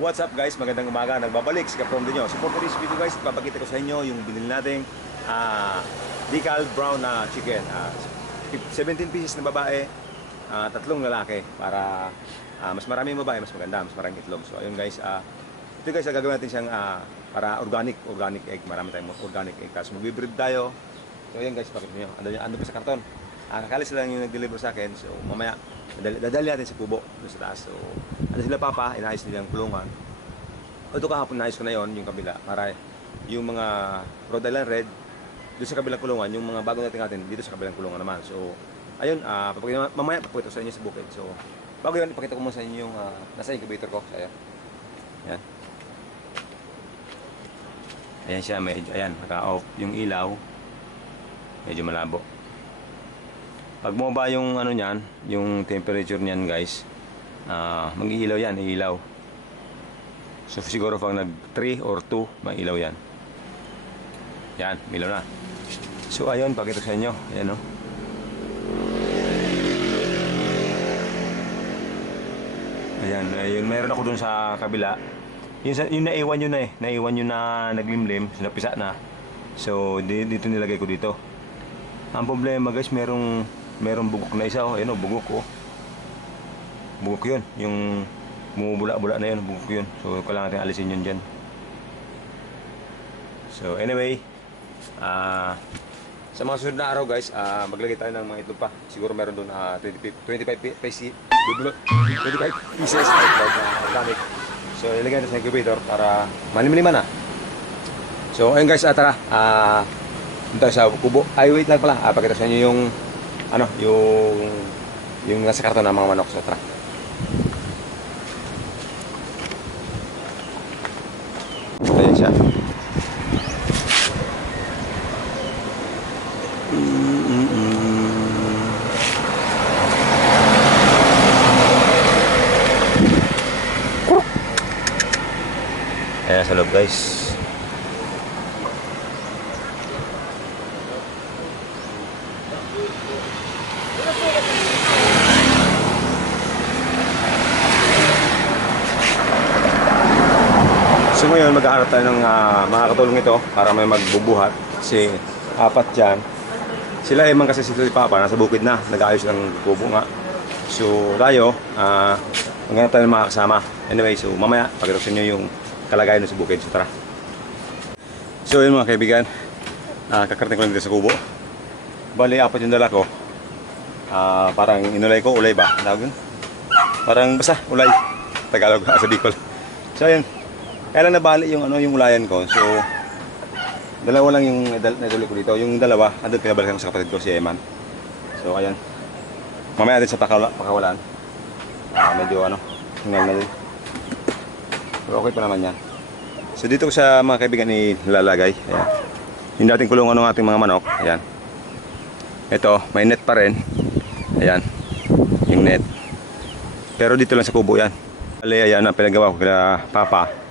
What's up guys? Magandang umaga. Nagbabalik si Kaprom din nyo. So for today's video guys, papakita ko sa inyo yung binili nating decal brown na chicken. 17 pieces na babae, 3 lalaki para mas maraming babae, mas maganda, mas maraming itlog. So ayun guys, ito guys, gagawin natin siyang para organic egg. Marami tayong organic egg. Tapos mag-breed tayo. So ayun guys, pakita nyo. Ando pa sa karton. Kakalis lang yung nag-deliver sa akin. So mamaya, dadali natin sa kubo doon sa taas. So ano sila papa, inayos nila yung kulungan. Ito kahapon naayos ko na yon yung kabila para yung mga Rhode Island Red doon sa kabilang kulungan, yung mga bago natin dito sa kabilang kulungan naman. So ayun, mamaya papakita ko sa inyo sa bukid. So bago yun, ipakita ko muna sa inyo yung nasa incubator ko. So, ayan. Ayan siya, medyo, ayan, naka-off yung ilaw. Medyo malabo. Pag bumaba yung ano niyan, yung temperature niyan guys, mag-iilaw yan, iilaw. So siguro pag nag 3 or 2, mag-ilaw yan. Yan, milaw na. So ayun, pakita sa inyo. Ayan o. Ayan, ayun, mayroon ako dun sa kabila. Yung naiwan yun na naiwan yun na naglimlim, napisa na. So dito nilagay ko dito. Ang problema guys, merong bugok na isa, ayun, bugok ko. Bugok yun, yung bumubula-bula na yun, bugok yun. So kailangan natin alisin yun dyan. So anyway, sa mga susunod na araw guys, maglagay tayo ng mga itlog pa. Siguro meron doon 25 pieces na organic. So ilagay natin sa incubator para malimliman na. So ayun guys, tara, dito sa kubo. Ay wait lang pala, pakita sa inyo yung ano, yung nasa karton ng mga manok. So tara. Ayan siya. Ayan sa loob guys. So ngayon maghahanap tayo ng mga katulong ito para may magbubuhat kasi 4 dyan. Sila man kasi si Papa nasa bukid na, nag-aayos ng kubo nga. So tayo, maghanap tayo ng mga kasama. Anyway, so mamaya pagkatapos nyo yung kalagayan sa bukid. So tara. So yun mga kaibigan, kakarating ko lang dito sa kubo. Bali 4 yung dala ko. Parang inulay ko, ulay ba? Tawag yun? Parang basta, ulay. Tagalog sa Bicol. So yun. Kaya lang nabali yung yung ulayan ko. So dalawa lang yung naiduli ko dito. Yung dalawa, andun pinabalikan ko sa kapatid ko si Eman. So ayan. Mamaya din sa pakawalan. Medyo hingal na din. Pero okay pa naman yan. So dito ko sa mga kaibigan nilalagay. Ayan. Yung dating kulungan ng ating mga manok. Ayan. Ito, may net pa rin. Ayan. Yung net. Pero dito lang sa kubo yan. Ayan na pinagawa ko kila Papa.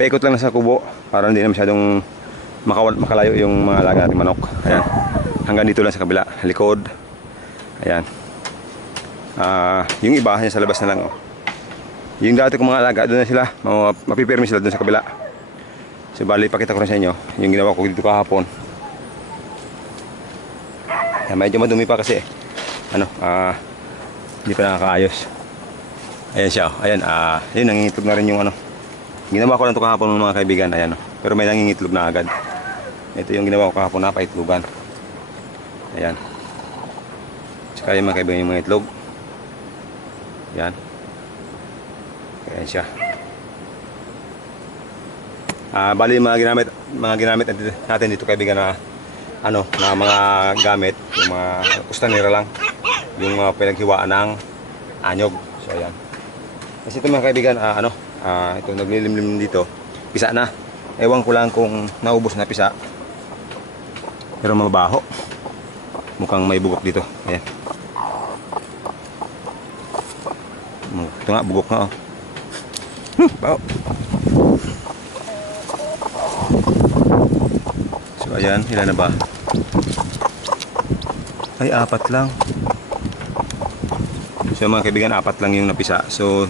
Paikot lang na sa kubo para hindi na masyadong makalayo yung mga alaga nating manok. Ayan. Hanggang dito lang sa kabila, likod. Ayan. Yung iba sa labas na lang. Yung dati kong mga alaga, doon na sila. Mapipirmi sila doon sa kabila. So bali, pakita ko rin sa inyo yung ginawa ko dito kahapon. Ayan, medyo madumi pa kasi. Hindi pa nakakaayos. Ayan siya. Ayan, yun, nangingitlog na rin yung ginawa ko lang ito kahapon mga kaibigan. Ayan, pero may nangingitlog na agad. Ito yung ginawa ko kahapon na paitlogan. Ayan. Tsaka yung mga kaibigan yung mga itlog. Ayan. Ayan siya. Bali mga ginamit natin dito kaibigan na na mga gamit, yung mga kustanera lang. Yung mga pinaghiwaan ng anyog. So ayan. Kasi ito mga kaibigan, ito naglilimlim dito, pisa na. Ewan ko lang kung naubos na pisa. Pero mabaho. Mukhang may bugok dito. Ayan. Ito nga, bugok nga. Baho. So ayan, ilan na ba? Ay, 4 lang. So mga kaibigan, 4 lang yung napisa. So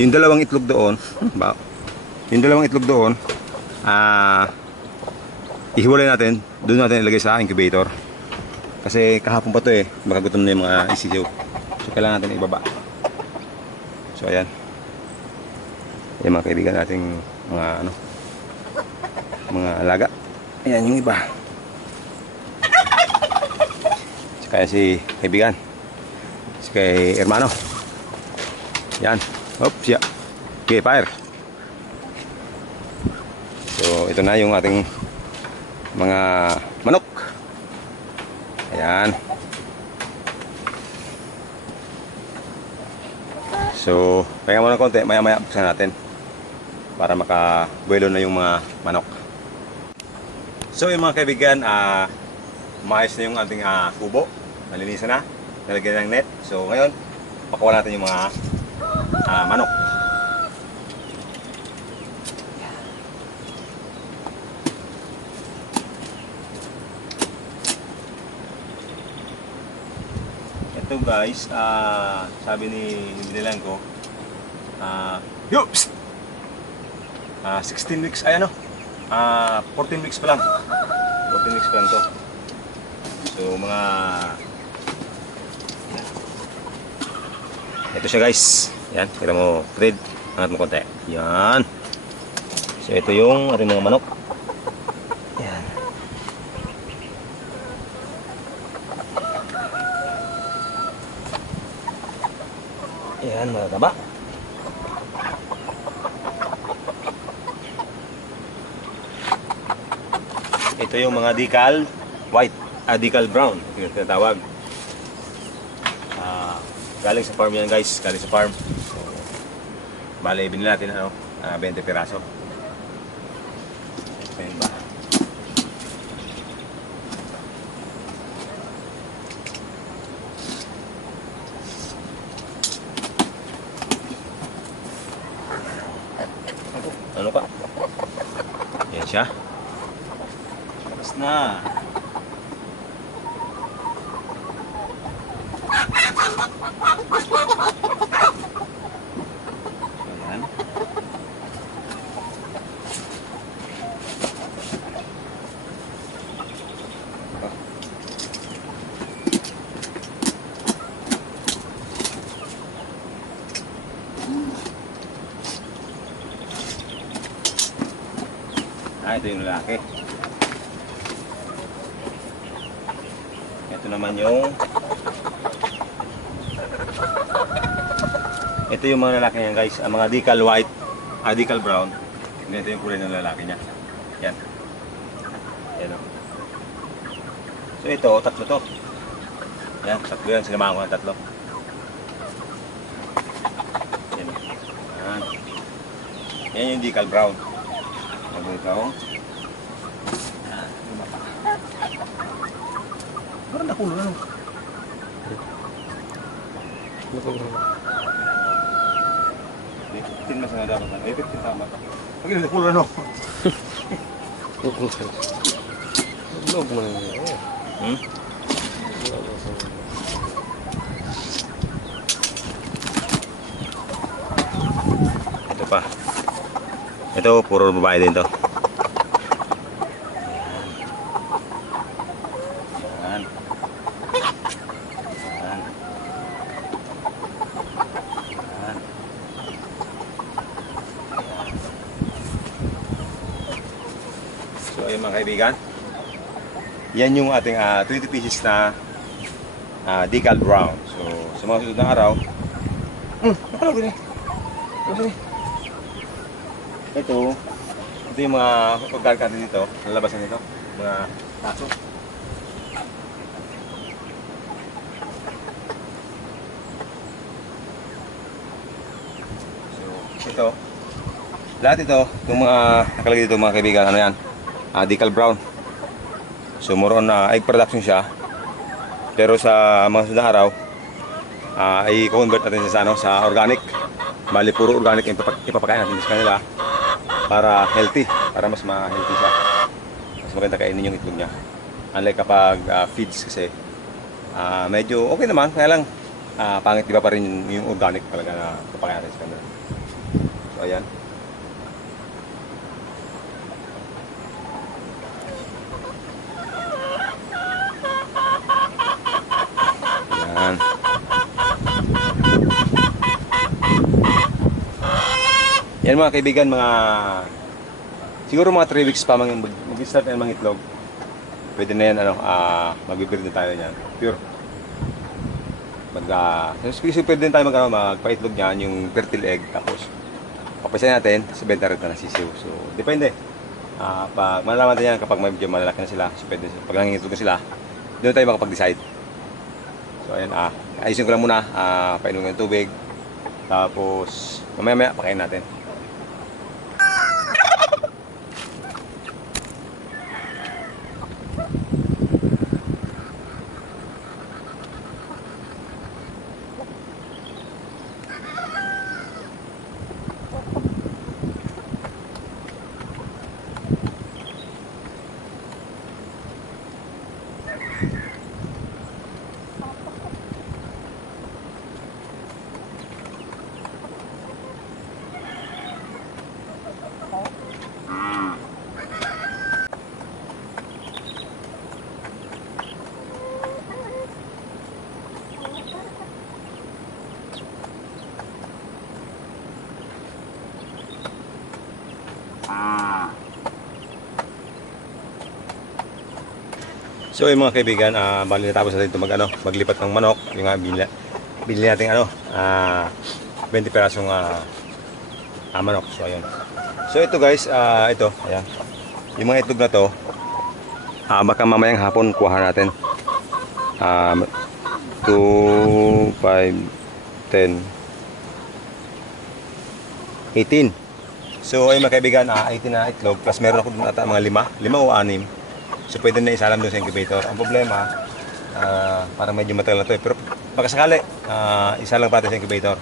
yung dalawang itlog doon, ba? Yung dalawang itlog doon, ihiwalay natin, doon natin ilagay sa incubator. Kasi kahapon pa to eh, makagutom na yung mga isisiw. So kailangan natin ibaba. So ayan. Ayan mga kaibigan nating mga alaga. Ayan yung iba. Kaya si kaibigan, si kay hermano. Yan. Oops, ya. Okay, fire. So, ito na yung ating mga manok. Ayan. So, pahinga muna konti. Maya-maya buksan natin para makabuelo na yung mga manok. So, yung mga kaibigan, maayos na yung ating kubo. Nalinisan na, nalagyan ng net. So ngayon, pakuha natin yung mga manok. Ito guys, sabi ni binilan ko, 16 weeks, 14 weeks pa lang. 14 weeks pa lang to. So mga ito siya guys. Yan, kita mo thread. Angat mo konti. Yan. So ito yung ating mga manok. Yan. Yan, mga taba. Ito yung mga decal white, decal brown, yung tinatawag. Galing sa farm yan guys, galing sa farm. So, bale, binili natin 20 piraso. Ayun ba? Ano pa? Yan siya. Tapos na. Ayan. Ito yung lalaki. Ito naman yung mga lalaki niya guys, ang mga decal white, decal brown. Ito yung kulay ng lalaki niya. Yan. Yan o. So ito, tatlo to. Yan, tatlo yan. Sinamahan ko ng tatlo. Yan o. Yan. Yan yung decal brown. Ito. Parang nakulo na. May 15 mas na dapat na. May 15 tama. Pag ina nakulo na. Vlog mo na yun. Ito pa. Ito puro babae din to. So ayun mga kaibigan, yan yung ating 20 pieces na decal brown. So sa mga susunod na araw, nakalog din eh. Ito yung mga pagkalit natin dito, nalabasan nito, mga taso. So ito, lahat ito, itong mga nakalagay dito mga kaibigan, ano yan? Decal brown. So more on egg production siya. Pero sa mga sunod na araw, i-convert natin sa sa organic. Bali puro organic yung ipapakain natin sa kanila para healthy, para mas ma-healthy siya. Mas maganda kainin yung itlog niya. Unlike kapag feeds kasi medyo okay naman, kaya lang pangit, iba pa rin yung organic talaga na ipapakain natin sa kanila. So, ayan. Ayan. Yan mga kaibigan, siguro mga 3 weeks pa mag-start na mga itlog. Pwede na yan, mag-breed na tayo niyan. Pure. Pwede din tayo magpa-itlog niyan, yung fertile egg. Tapos, papasayan natin, sa benta rin na sisiw. So, depende. Pag malalaman natin yan kapag medyo malalaki na sila, so pwede, pag nangingitlog na sila, doon tayo makapag-decide. So, ayan, ayusin ko lang muna, painom ng tubig. Tapos, mamaya-maya, pakain natin. So yung mga kaibigan, bali natapos natin ito maglipat ng manok. Yung binili natin 20 perasong manok. So ayun. So ito guys, ito, ayan. Yung mga itlog na to, baka mamayang hapon kuha natin. 2, 5, 10, 18. So ayun mga kaibigan, 18 na itlog. Plus meron ako dun ata mga 5 o 6. So pwede na isalam doon sa incubator. Ang problema, parang medyo matagal na ito eh. Pero baka sakali, isa lang pati sa incubator.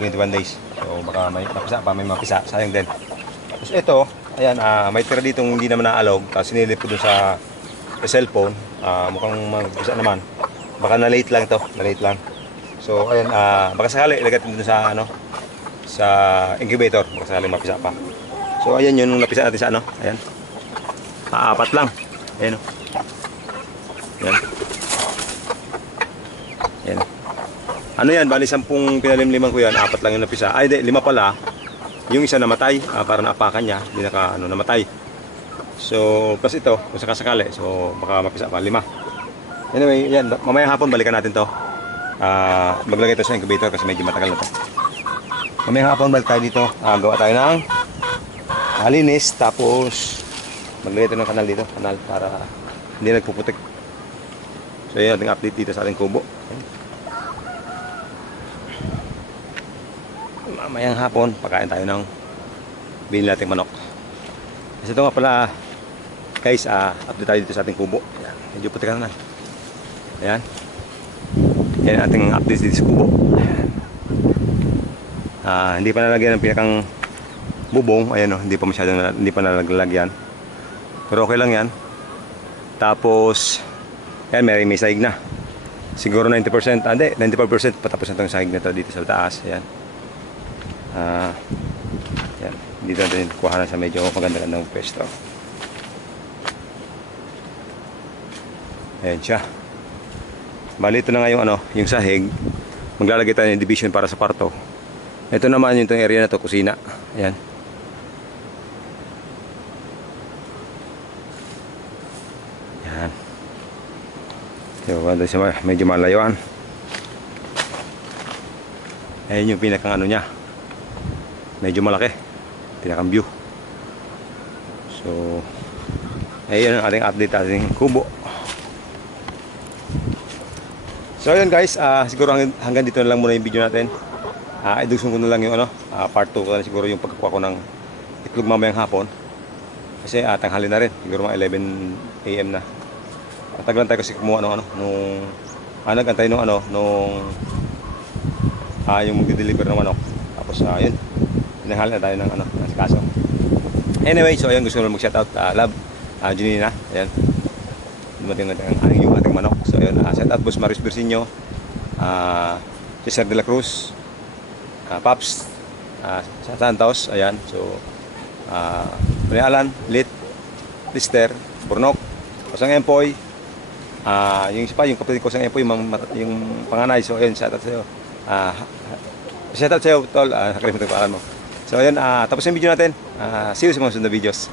21 days. So baka may mapisa. Sayang din. Tapos ito, ayan, may tira dito hindi naman naalog. Tapos sinilip ko doon sa cellphone. Mukhang magpisa naman. Baka na-late lang ito. Na-late lang. So ayan, baka sakali, ilagay doon sa, sa incubator. Baka sakali mapisa pa. So ayan yun, napisa natin sa ayan. 4 lang. Ayan o. Ayan. Ayan. Ano yan? Bali 10 pinalimliman ko yan. 4 lang yung napisa. Ay, 5 pala. Yung isa namatay. Para naapakan niya. Hindi namatay. So, plus ito. Kung sakasakali. So, baka mapisa pa. 5. Anyway, yan. Mamaya hapon balikan natin to. Maglagay ito sa incubator kasi medyo matagal na to. Mamaya hapon balik tayo dito. Gawa tayo ng linis. Tapos maglagay ito ng kanal para hindi nagpuputik. So yun ating update dito sa ating kubo. Mamayang hapon pagkain tayo ng binili nating manok. Kasi ito nga pala guys, update tayo dito sa ating kubo. Ayan, medyo putik na. Ayan. Yan ang ating update dito sa kubo. Hindi pa nalagyan ng pinakang bubong. Ayan o, hindi pa nalagyan. Pero okay lang yan. Tapos, yan, may sahig na. Siguro 90%, hindi, 95% patapos na itong sahig na ito dito sa taas. Yan. Yan. Dito natin kuha na sa medyo maganda-gandang pwesto. Ayan siya. Bali, ito na nga yung sahig. Maglalagay tayo ng division para sa kwarto. Ito naman yung area na to, kusina. Ayan. Medyo malayuan. Ayan yung pinakang niya. Medyo malaki. Pinakang view. So, ayan ang ating update ating kubo. So ayun guys, siguro hanggang dito na lang muna yung video natin. Idugsun ko na lang yung part 2 ko na siguro yung pagkuha ko ng itlog mamayang hapon. Kasi tanghali na rin. Siguro mga 11 AM na. Matagalan tayo kasi kumuha nung nag-antay nung yung magde-deliver ng manok. Tapos ayun, pinanghal na tayo ng kaso. Anyway, so ayun, gusto ko lang mag-shoutout love Junina, ayan. Dumating yung ating manok. So ayun, shoutout Boss Marius Bersinyo, Cesar de la Cruz, Paps, sa Santos, ayan. So, Alan, Lit, Lister, Burnok, Kusang Empoy, yung isa pa, yung kapatid ko sa Empoy, yung panganay. So, ayun, shout out sa'yo. Shout out sa'yo, tol. Nakalimutan ko pangalan mo. So, ayun, tapos yung video natin. See you sa mga sunod na videos.